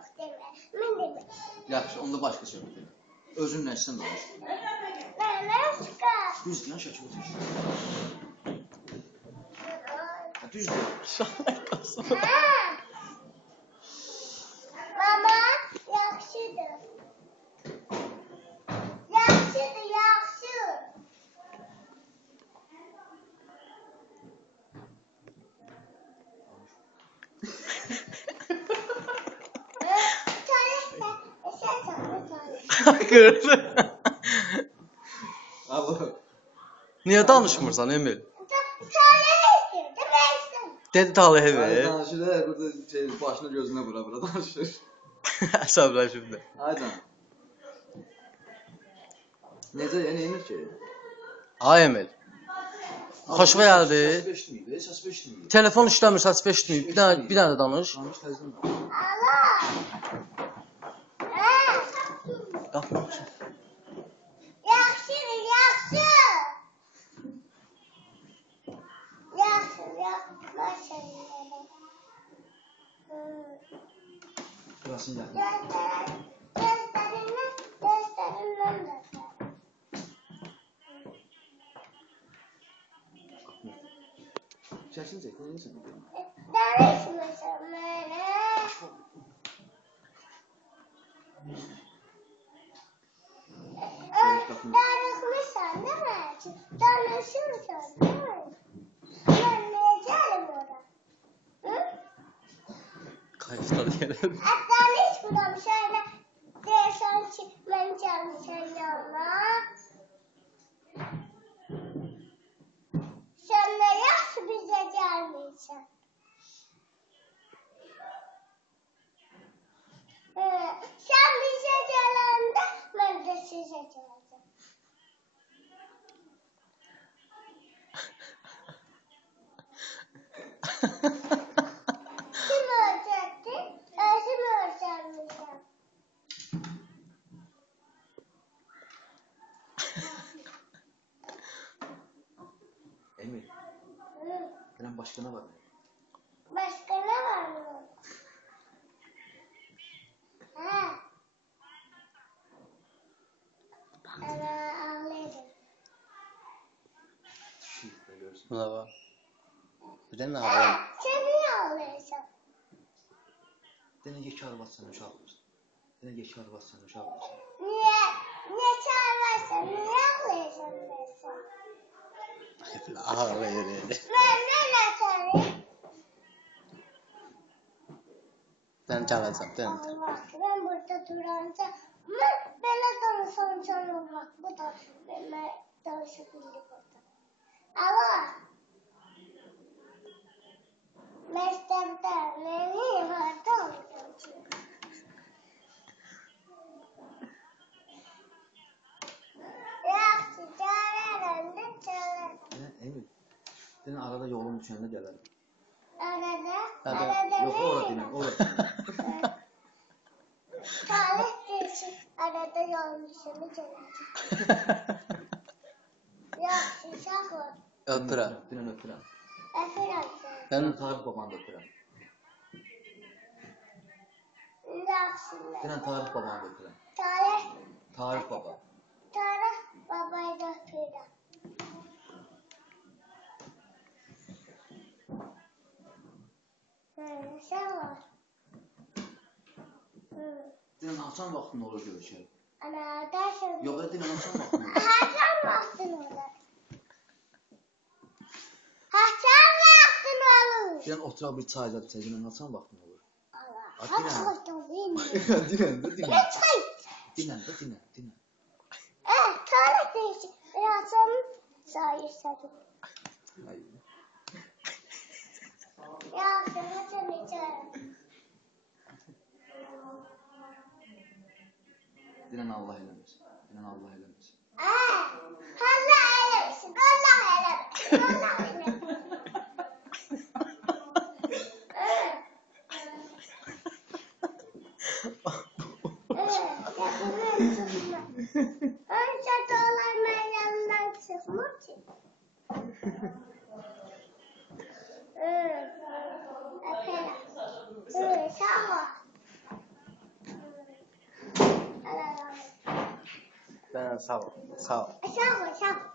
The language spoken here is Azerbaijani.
Yox, demə. Mən demə. Yaxşı, onda başqa söhbət elə. Özün nəşsən danış. Nənəşqa. Düz deyən şəkil otur. Düz deyən. Şahit olsun. Mama, yaxşıdır. Yaxşıdır, yaxşı. Gördü. Allah. Niyə danışmırsan Emil? Dedi Talihə ver. Danışır, burada başını gözünə vura danışır. Əsəbləşibdi. Aydan. Necə, yəni Emil ki? Ay Emil. Xoşuna gəldi. Səs beşmiydi. Telefon işləmir, səs beşmiyib. Bir dənə danış. Danış təzdən. Qapmaq üçün. Yaxşıdır, yaxşı. Yaxşı, yaxşı. Burasını gəl. Gözlərindən də. Çəksin çək, neyəsən? Danışmırsan mənə. Darıxmışsan, değil mi? Danışırsan, değil mi? Mən necəyim ora? Kayıflar gəlib. Danışmıram, şöyle deyirsən ki, mən gəlmişəm yanına. Sən nə yaxşı bizə gəlmirsən? Sən bizə gələndə, mən də sizə gələcəm. Kim öldürdü? Özüm öldürmüşəm. Emil, gələn başqa nə var? Başqa nə var mı? Hə? Ana ağlayırım. Şifrə görsün. Buna bax. Bir də nə var? Sən niyə ağlayırsan? Denə yekar bassan uşaqdır. Denə yekar bassan uşaqdır. Niyə? Niyə çağırırsan? Niyə ağlayırsan sən? Ağlayır. Mən nə çağırayım? Mən gələcəm, deyəm. Allah, mən burada duranda, mən belə danışansam Allah, bu da mən danışa bildik orada. Alo. Məktəbdə məni harda alacaqsın? Yaxşı, gələrəm də gələrəm. Emil, denə arada yolun düşəndə gələrəm. Arada? Hadi. Arada Yox, ora denə, ora denə. Talih deyir, arada yolun düşəndə gələrəm. Yaxşı, sağ ol. Öpürəm. Denən öpürəm. Əfirəm səni. Denən Tarif babanı da öpürəm. Yaxşı. Denən Tarif babanı da öpürəm. Talih. Tarif baba. Tarih babayı da öpürəm. Sağ ol. Denən haçan vaxtın olur görüşək? Ana, dərsəm. Yox, denən haçan vaxtın olur? Haçan vaxtın olur? Haçan vaxtın olur? Denən oturaq bir çay zad içək, denən haçan vaxtın olur? Allah, Denən. haçan vaxtın olur? Denən də, denən. Ne çay? Denən də, denən. Tarih deyir, haçan sayırsadım. Hayır. Yaxşı, haçan içərəm. Denən Allah eləməsin. Denən Allah eləməsin. Allah eləməsin, Allah eləməsin, Allah eləməsin. Önce dolar mən yanından çıxmır ki. Öpərəm. Sağ ol. Dənə sağ ol. Sağ ol. Aşağı koy, aşağı.